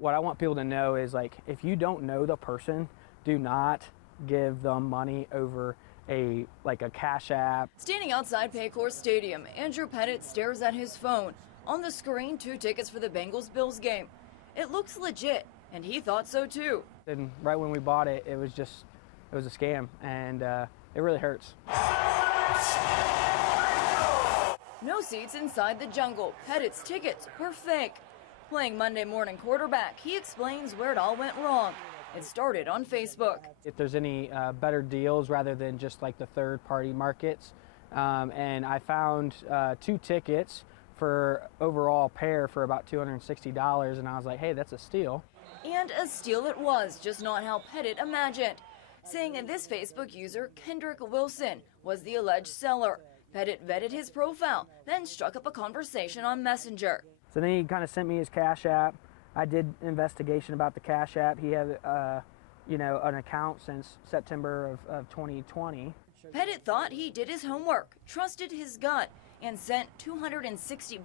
What I want people to know is, like, if you don't know the person, do not give them money over a Cash App. Standing outside Paycor Stadium, Andrew Pettit stares at his phone. On the screen, 2 tickets for the Bengals-Bills game. It looks legit, and he thought so too. And right when we bought it, it was a scam, and it really hurts. No seats inside the jungle. Pettit's tickets were fake. Playing Monday morning quarterback, he explains where it all went wrong. It started on Facebook. If there's any better deals rather than just like the third-party markets, and I found 2 tickets for overall pair for about $260, and I was like, hey, that's a steal. And a steal it was, just not how Pettit imagined. Saying this Facebook user, Kendrick Wilson, was the alleged seller. Pettit vetted his profile, then struck up a conversation on Messenger. So then he kind of sent me his Cash App. I did investigation about the Cash App. He had, an account since September of 2020. Pettit thought he did his homework, trusted his gut, and sent $260.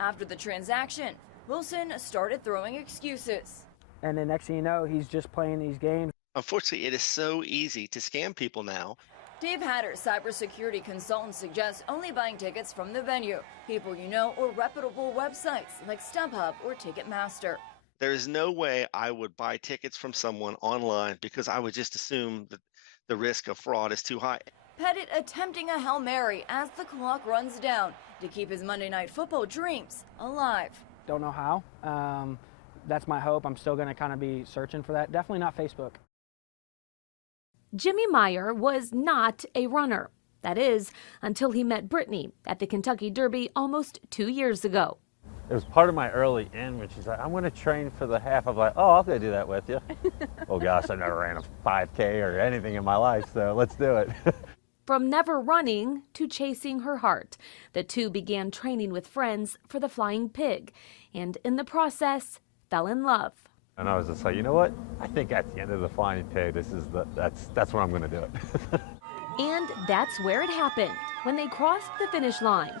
After the transaction, Wilson started throwing excuses. And the next thing you know, he's just playing these games. Unfortunately, it is so easy to scam people now. Dave Hatter, cybersecurity consultant, suggests only buying tickets from the venue, people you know, or reputable websites like StubHub or Ticketmaster. There is no way I would buy tickets from someone online because I would just assume that the risk of fraud is too high. Pettit attempting a Hail Mary as the clock runs down to keep his Monday Night Football dreams alive. Don't know how. That's my hope. I'm still going to kind of be searching for that. Definitely not Facebook. Jimmy Meyer was not a runner. That is, until he met Brittany at the Kentucky Derby almost 2 years ago. It was part of my early in when she's like, I'm going to train for the half. I'm like, oh, I'll go do that with you. Oh gosh, I've never ran a 5K or anything in my life, so let's do it. From never running to chasing her heart, the two began training with friends for the Flying Pig, and in the process, fell in love. And I was just like, you know what? I think at the end of the Flying Pig, that's when I'm going to do it. And that's where it happened, when they crossed the finish line.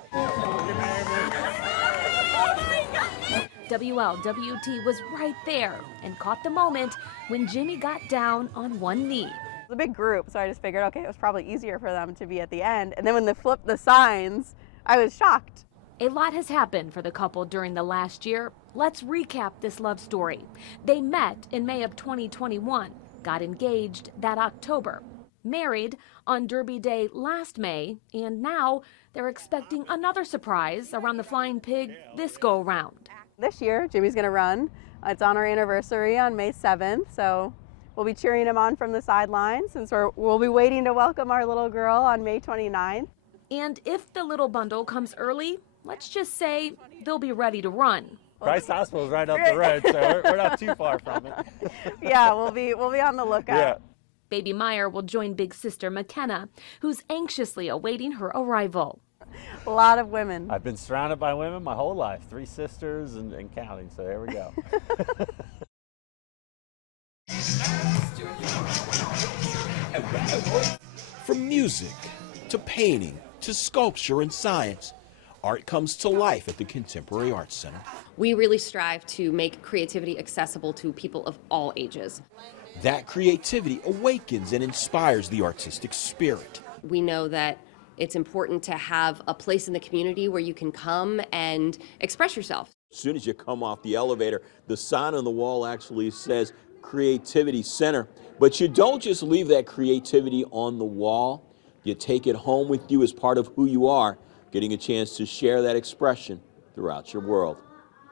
Wlwt was right there and caught the moment when Jimmy got down on one knee. It was a big group, so I just figured, okay, it was probably easier for them to be at the end. And then when they flipped the signs, I was shocked. A lot has happened for the couple during the last year. Let's recap this love story. They met in May of 2021, got engaged that October, married on Derby Day last May, and now they're expecting another surprise around the Flying Pig this go-round. This year, Jimmy's going to run. It's on our anniversary on May 7th, so we'll be cheering him on from the sidelines since we'll be waiting to welcome our little girl on May 29th. And if the little bundle comes early, let's just say they'll be ready to run. Christ Hospital is right up the road, so we're not too far from it. Yeah, we'll be on the lookout. Yeah. Baby Meyer will join big sister McKenna, who's anxiously awaiting her arrival. A lot of women. I've been surrounded by women my whole life, 3 sisters and counting, so there we go. From music to painting to sculpture and science, art comes to life at the Contemporary Arts Center. We really strive to make creativity accessible to people of all ages. That creativity awakens and inspires the artistic spirit. We know that it's important to have a place in the community where you can come and express yourself. As soon as you come off the elevator, the sign on the wall actually says Creativity Center. But you don't just leave that creativity on the wall. You take it home with you as part of who you are, getting a chance to share that expression throughout your world.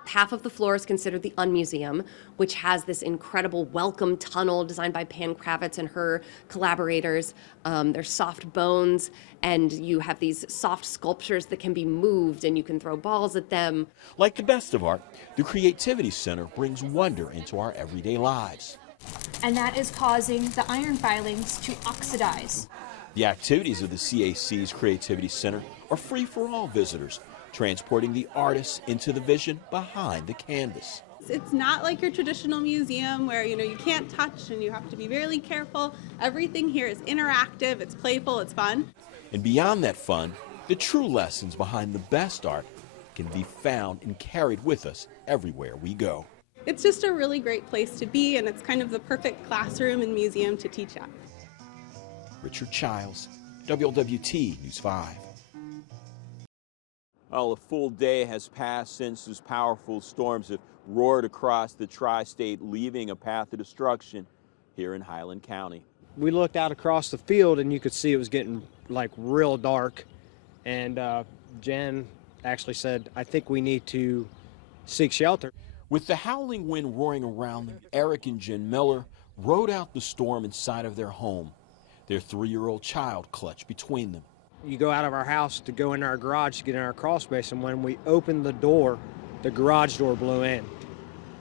Half of the floor is considered the Unmuseum, which has this incredible welcome tunnel designed by Pam Kravitz and her collaborators. There's soft bones, and you have these soft sculptures that can be moved, and you can throw balls at them. Like the best of art, the Creativity Center brings wonder into our everyday lives. And that is causing the iron filings to oxidize. The activities of the CAC's Creativity Center are free for all visitors, transporting the artists into the vision behind the canvas. It's not like your traditional museum where you can't touch and you have to be really careful. Everything here is interactive, it's playful, it's fun. And beyond that fun, the true lessons behind the best art can be found and carried with us everywhere we go. It's just a really great place to be, and it's kind of the perfect classroom and museum to teach at. Richard Childs, WLWT News 5. Well, a full day has passed since those powerful storms have roared across the tri-state, leaving a path of destruction here in Highland County. We looked out across the field and you could see it was getting like real dark, and Jen actually said, I think we need to seek shelter. With the howling wind roaring around them, Eric and Jen Miller rode out the storm inside of their home. Their 3-year-old child clutched between them. You go out of our house to go in our garage to get in our crawl space, and when we opened the door, the garage door blew in.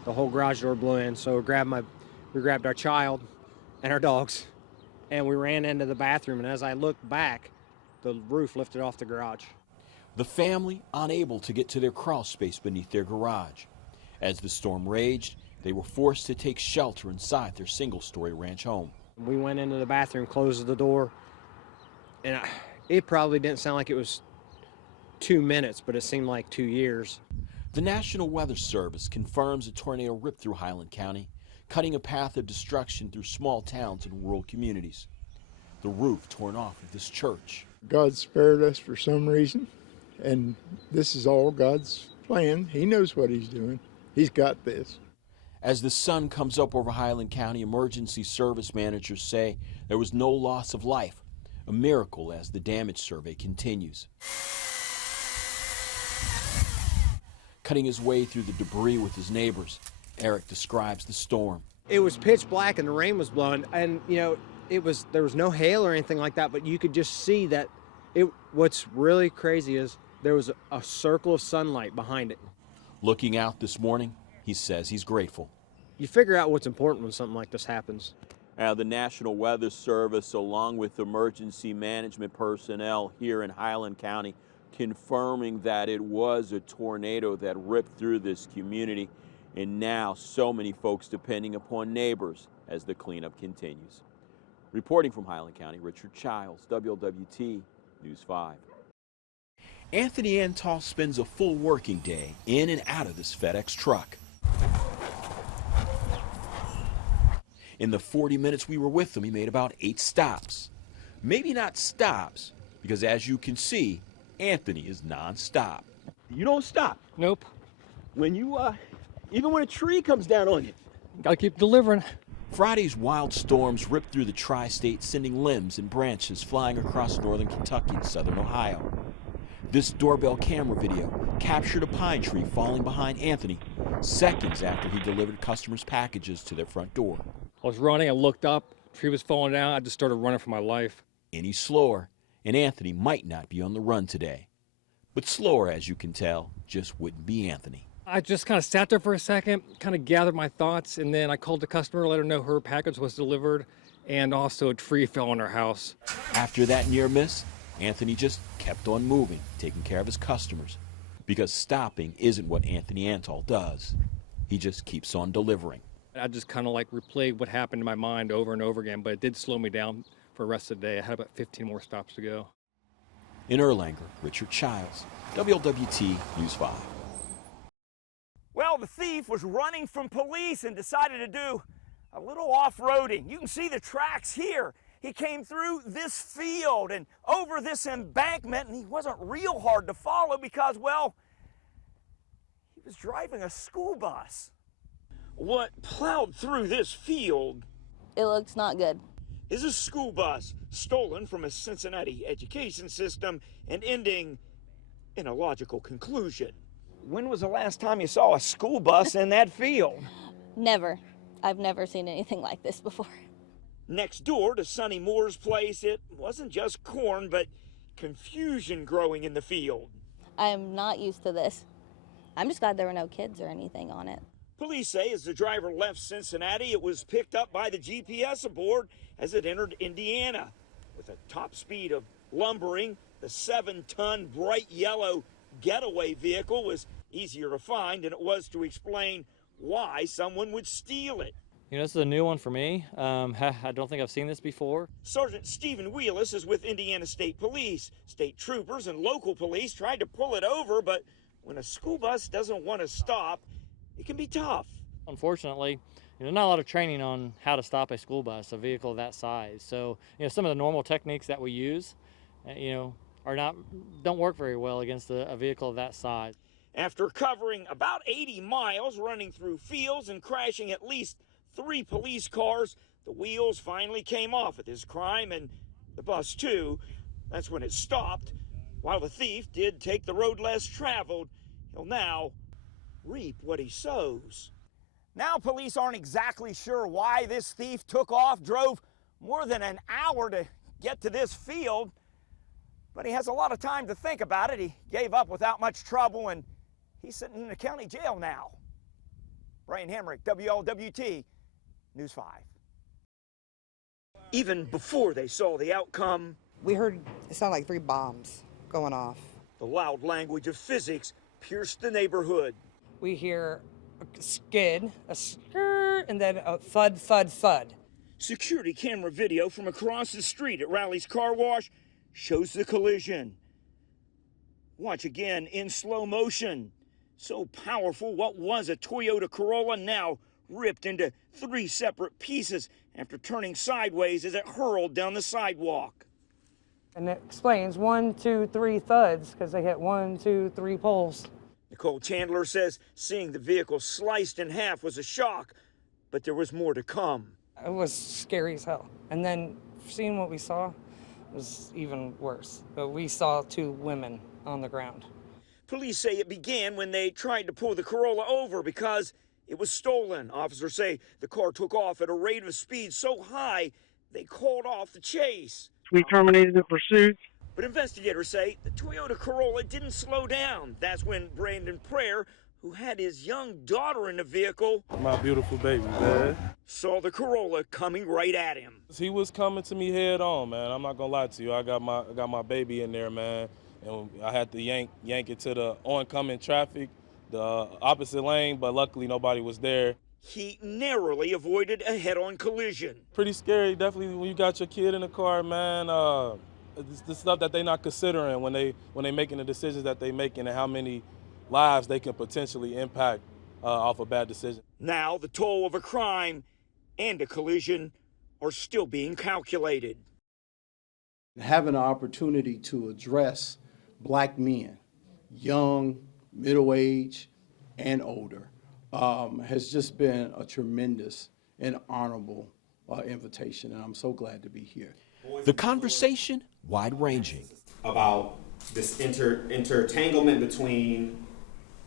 The whole garage door blew in, so we grabbed our child and our dogs, and we ran into the bathroom, and as I looked back, the roof lifted off the garage. The family unable to get to their crawl space beneath their garage. As the storm raged, they were forced to take shelter inside their single-story ranch home. We went into the bathroom, closed the door, and it probably didn't sound like it was 2 minutes, but it seemed like 2 years. The National Weather Service confirms a tornado ripped through Highland County, cutting a path of destruction through small towns and rural communities. The roof torn off of this church. God spared us for some reason, and this is all God's plan. He knows what he's doing. He's got this. As the sun comes up over Highland County, emergency service managers say there was no loss of life, a miracle as the damage survey continues. Cutting his way through the debris with his neighbors, Eric describes the storm. It was pitch black and the rain was blowing, and there was no hail or anything like that, but you could just see that what's really crazy is there was a circle of sunlight behind it. Looking out this morning, he says he's grateful. You figure out what's important when something like this happens. Now, the National Weather Service, along with emergency management personnel here in Highland County, confirming that it was a tornado that ripped through this community, and now so many folks depending upon neighbors as the cleanup continues. Reporting from Highland County, Richard Childs, WLWT News 5. Anthony Antal spends a full working day in and out of this FedEx truck. In the 40 minutes we were with him, he made about 8 stops. Maybe not stops, because as you can see, Anthony is non-stop. You don't stop. Nope. When you, even when a tree comes down on you. Gotta keep delivering. Friday's wild storms ripped through the tri-state, sending limbs and branches flying across northern Kentucky and southern Ohio. This doorbell camera video captured a pine tree falling behind Anthony seconds after he delivered customers' packages to their front door. I was running, I looked up, tree was falling down, I just started running for my life. Any slower, and Anthony might not be on the run today. But slower, as you can tell, just wouldn't be Anthony. I just kind of sat there for a second, kind of gathered my thoughts, and then I called the customer, let her know her package was delivered, and also a tree fell on her house. After that near miss, Anthony just kept on moving, taking care of his customers. Because stopping isn't what Anthony Antal does. He just keeps on delivering. I just kind of like replayed what happened in my mind over and over again, but it did slow me down for the rest of the day. I had about 15 more stops to go. In Erlanger, Richard Childs, WLWT News 5. Well, the thief was running from police and decided to do a little off-roading. You can see the tracks here. He came through this field and over this embankment, and he wasn't real hard to follow because, well, he was driving a school bus. What plowed through this field? It looks not good. Is a school bus stolen from a Cincinnati education system and ending in a logical conclusion. When was the last time you saw a school bus in that field? Never. I've never seen anything like this before. Next door to Sonny Moore's place, it wasn't just corn, but confusion growing in the field. I am not used to this. I'm just glad there were no kids or anything on it. Police say as the driver left Cincinnati, it was picked up by the GPS aboard as it entered Indiana. With a top speed of lumbering, the 7-ton bright yellow getaway vehicle was easier to find than it was to explain why someone would steal it. You know, this is a new one for me. I don't think I've seen this before. Sergeant Stephen Wheelis is with Indiana State Police. State troopers and local police tried to pull it over, but when a school bus doesn't want to stop, it can be tough. Unfortunately, there's not a lot of training on how to stop a school bus, a vehicle that size. So, some of the normal techniques that we use, don't work very well against a vehicle of that size. After covering about 80 miles, running through fields and crashing at least 3 police cars, the wheels finally came off of this crime, and the bus too. That's when it stopped. While the thief did take the road less traveled, he'll now reap what he sows. Now police aren't exactly sure why this thief took off, drove more than an hour to get to this field, but he has a lot of time to think about it. He gave up without much trouble, and he's sitting in the county jail now. Brian Hamrick, WLWT, News 5. Even before they saw the outcome, we heard it sounded like 3 bombs going off. The loud language of physics pierced the neighborhood. We hear a skid, a stir, and then a thud, thud, thud. Security camera video from across the street at Rally's Car Wash shows the collision. Watch again in slow motion. So powerful, what was a Toyota Corolla now ripped into 3 separate pieces after turning sideways as it hurled down the sidewalk. And it explains 1, 2, 3 thuds because they hit 1, 2, 3 poles. Nicole Chandler says seeing the vehicle sliced in half was a shock, but there was more to come. It was scary as hell. And then seeing what we saw was even worse. But we saw 2 women on the ground. Police say it began when they tried to pull the Corolla over because it was stolen. Officers say the car took off at a rate of speed so high they called off the chase. We terminated the pursuit. But investigators say the Toyota Corolla didn't slow down. That's when Brandon Prayer, who had his young daughter in the vehicle, my beautiful baby, man, saw the Corolla coming right at him. He was coming to me head on, man. I'm not gonna lie to you. I got my baby in there, man, and I had to yank it to the oncoming traffic, the opposite lane, but luckily nobody was there. He narrowly avoided a head-on collision. Pretty scary, definitely, when you got your kid in the car, man. It's the stuff that they're not considering when they making the decisions that they making and how many lives they can potentially impact off a bad decision. Now the toll of a crime and a collision are still being calculated. Having an opportunity to address black men, young, middle-aged, and older, has just been a tremendous and honorable invitation, and I'm so glad to be here. The conversation, wide-ranging. About this intertanglement between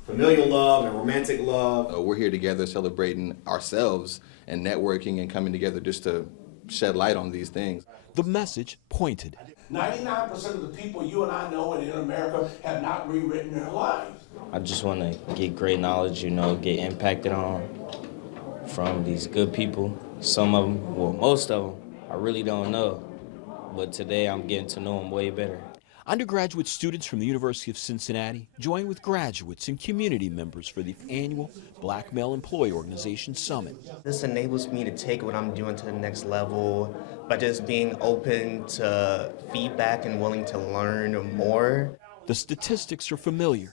familial love and romantic love. We're here together celebrating ourselves and networking and coming together just to shed light on these things. The message pointed. 99% of the people you and I know in America have not rewritten their lives. I just want to get great knowledge, get impacted on from these good people. Some of them, well, most of them, I really don't know. But today I'm getting to know them way better. Undergraduate students from the University of Cincinnati join with graduates and community members for the annual Black Male Employee Organization Summit. This enables me to take what I'm doing to the next level by just being open to feedback and willing to learn more. The statistics are familiar,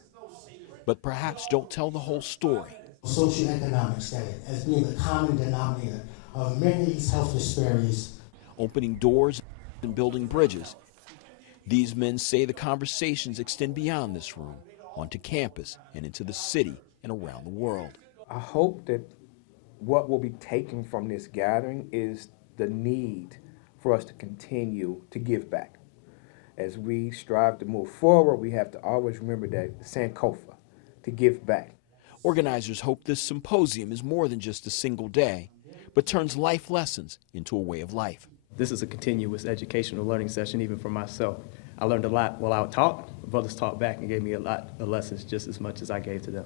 but perhaps don't tell the whole story. Socioeconomic status as being the common denominator of many of these health disparities. Opening doors and building bridges. These men say the conversations extend beyond this room, onto campus and into the city and around the world. I hope that what will be taken from this gathering is the need for us to continue to give back. As we strive to move forward, we have to always remember that Sankofa, to give back. Organizers hope this symposium is more than just a single day, but turns life lessons into a way of life. This is a continuous educational learning session, even for myself. I learned a lot while I taught. Brothers taught back and gave me a lot of lessons just as much as I gave to them.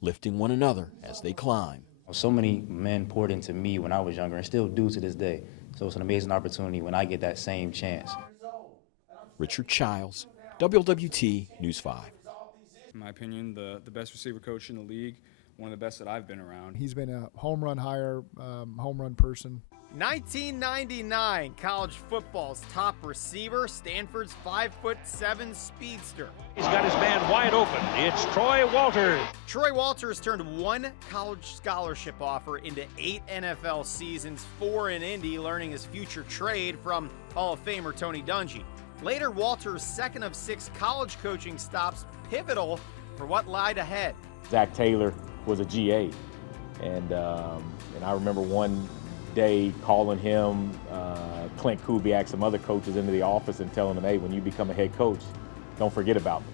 Lifting one another as they climb. So many men poured into me when I was younger and still do to this day. So it's an amazing opportunity when I get that same chance. Richard Childs, WLWT News 5. In my opinion, the best receiver coach in the league, one of the best that I've been around. He's been a home run hire, home run person. 1999, college football's top receiver, Stanford's 5'7" speedster. He's got his man wide open. It's Troy Walters. Troy Walters turned 1 college scholarship offer into 8 NFL seasons, 4 in Indy, learning his future trade from Hall of Famer Tony Dungy. Later, Walters' second of 6 college coaching stops, pivotal for what lied ahead. Zach Taylor was a GA, and I remember one day calling him, Clint Kubiak, some other coaches into the office and telling them, hey, when you become a head coach, don't forget about me.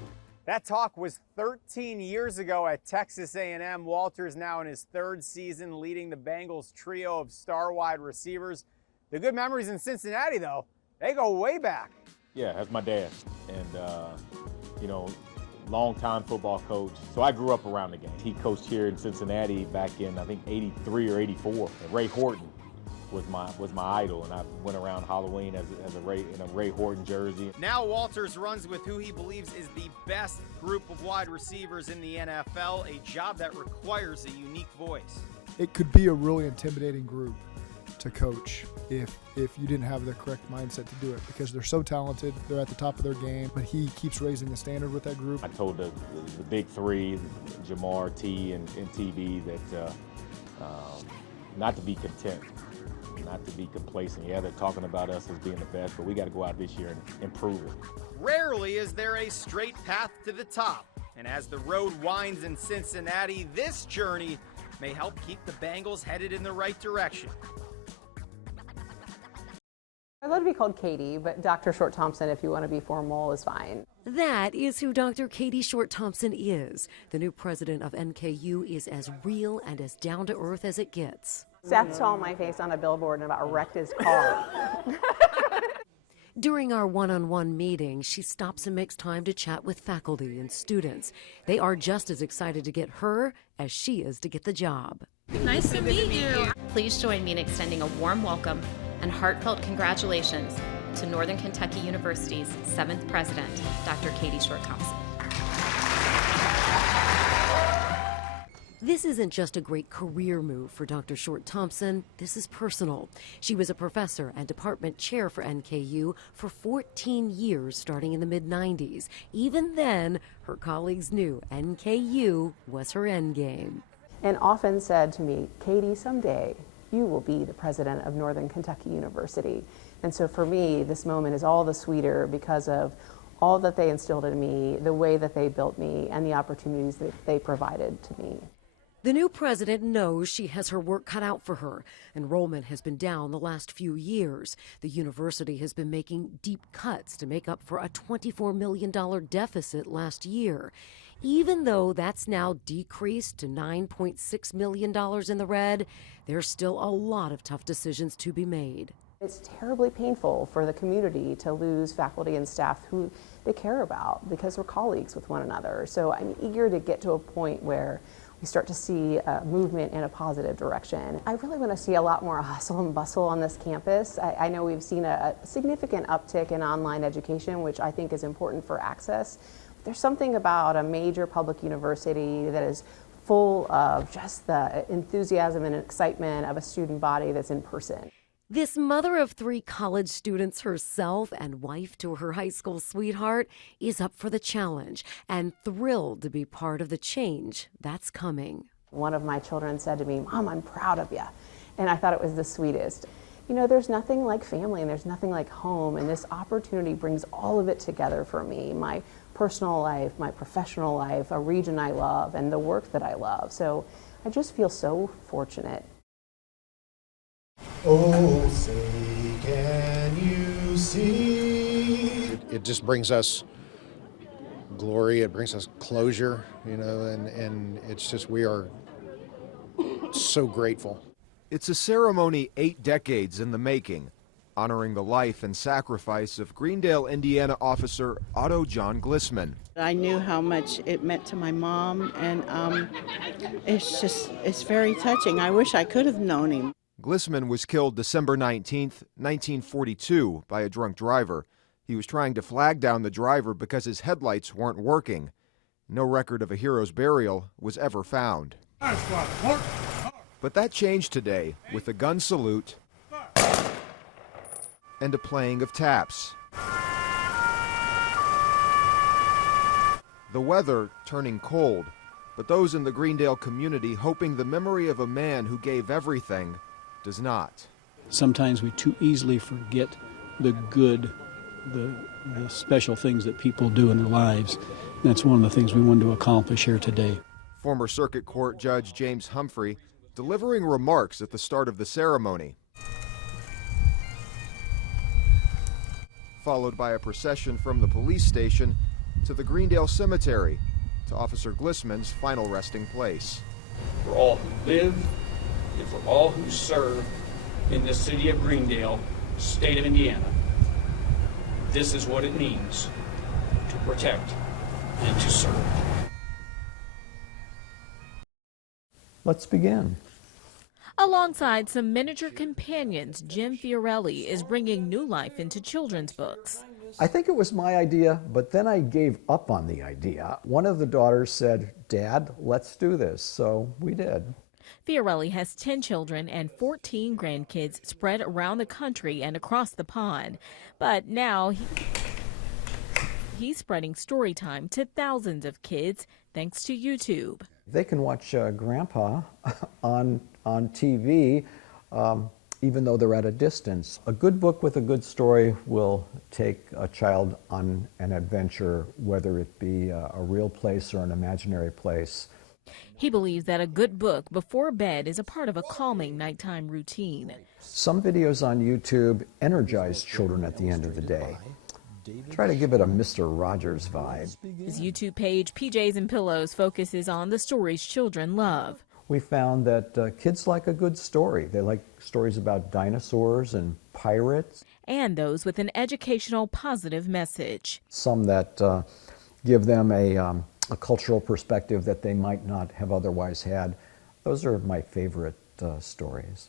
That talk was 13 years ago at Texas A&M. Walters now in his 3rd season leading the Bengals trio of star wide receivers. The good memories in Cincinnati, though, they go way back. Yeah, that's my dad, and long-time football coach. So I grew up around the game. He coached here in Cincinnati back in, I think, 83 or 84. And Ray Horton was my idol, and I went around Halloween as in a Ray Horton jersey. Now Walters runs with who he believes is the best group of wide receivers in the NFL, a job that requires a unique voice. It could be a really intimidating group to coach if you didn't have the correct mindset to do it, because they're so talented, they're at the top of their game, but he keeps raising the standard with that group. I told the big three, Jamar, T, and TB, that not to be content, not to be complacent. Yeah, they're talking about us as being the best, but we got to go out this year and improve it. Rarely is there a straight path to the top, and as the road winds in Cincinnati, this journey may help keep the Bengals headed in the right direction. I'd love to be called Katie, but Dr. Short Thompson, if you want to be formal, is fine. That is who Dr. Katie Short Thompson is. The new president of N.K.U is as real and as down to earth as it gets. Seth saw my face on a billboard and about wrecked his car. During our one-on-one meeting, she stops and makes time to chat with faculty and students. They are just as excited to get her as she is to get the job. Nice to meet you. Please join me in extending a warm welcome and heartfelt congratulations to Northern Kentucky University's 7th president, Dr. Katie Short Thompson. This isn't just a great career move for Dr. Short Thompson. This is personal. She was a professor and department chair for N.K.U for 14 years, starting in the mid-90s. Even then, her colleagues knew N.K.U was her endgame. And often said to me, Katie, someday you will be the president of Northern Kentucky University. And so for me, this moment is all the sweeter because of all that they instilled in me, the way that they built me, and the opportunities that they provided to me. The new president knows she has her work cut out for her. Enrollment has been down the last few years. The university has been making deep cuts to make up for a $24 million deficit last year. Even though that's now decreased to $9.6 million in the red, there's still a lot of tough decisions to be made. It's terribly painful for the community to lose faculty and staff who they care about because we're colleagues with one another. So I'm eager to get to a point where we start to see a movement in a positive direction. I really want to see a lot more hustle and bustle on this campus. I know we've seen a significant uptick in online education, which I think is important for access. There's something about a major public university that is full of just the enthusiasm and excitement of a student body that's in person. This mother of 3 college students herself and wife to her high school sweetheart is up for the challenge and thrilled to be part of the change that's coming. One of my children said to me, Mom, I'm proud of you. And I thought it was the sweetest. You know, there's nothing like family and there's nothing like home, and this opportunity brings all of it together for me. My personal life, my professional life, a region I love, and the work that I love. So I just feel so fortunate. Oh, say can you see? It just brings us glory, it brings us closure, you know, and it's just, we are so grateful. It's a ceremony 8 decades in the making, honoring the life and sacrifice of Greendale, Indiana officer Otto John Glissman. I knew how much it meant to my mom, and it's very touching. I wish I could have known him. Glissman was killed December 19th, 1942 by a drunk driver. He was trying to flag down the driver because his headlights weren't working. No record of a hero's burial was ever found. But that changed today with a gun salute and a playing of taps. The weather turning cold, but those in the Greendale community hoping the memory of a man who gave everything does not. Sometimes we too easily forget the good, the special things that people do in their lives. That's one of the things we wanted to accomplish here today. Former Circuit Court Judge James Humphrey delivering remarks at the start of the ceremony, followed by a procession from the police station to the Greendale Cemetery to Officer Glissman's final resting place. For all who live and for all who serve in the city of Greendale, state of Indiana, this is what it means to protect and to serve. Let's begin. Alongside some miniature companions, Jim Fiorelli is bringing new life into children's books. I think it was my idea, but then I gave up on the idea. One of the daughters said, "Dad, let's do this," so we did. Fiorelli has 10 children and 14 grandkids spread around the country and across the pond. But now he's spreading story time to thousands of kids thanks to YouTube. They can watch Grandpa on TV, even though they're at a distance. A good book with a good story will take a child on an adventure, whether it be a real place or an imaginary place. He believes that a good book before bed is a part of a calming nighttime routine. Some videos on YouTube energize children at the end of the day. Try to give it a Mr. Rogers vibe. His YouTube page, PJs and Pillows, focuses on the stories children love. We found that kids like a good story. They like stories about dinosaurs and pirates. And those with an educational, positive message. Some that give them a cultural perspective that they might not have otherwise had. Those are my favorite stories.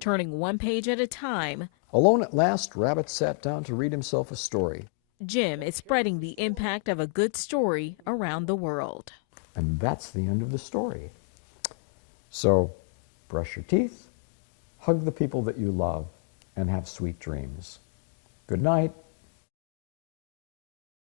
Turning one page at a time. Alone at last, Rabbit sat down to read himself a story. Jim is spreading the impact of a good story around the world. And that's the end of the story. So, brush your teeth, hug the people that you love, and have sweet dreams. Good night.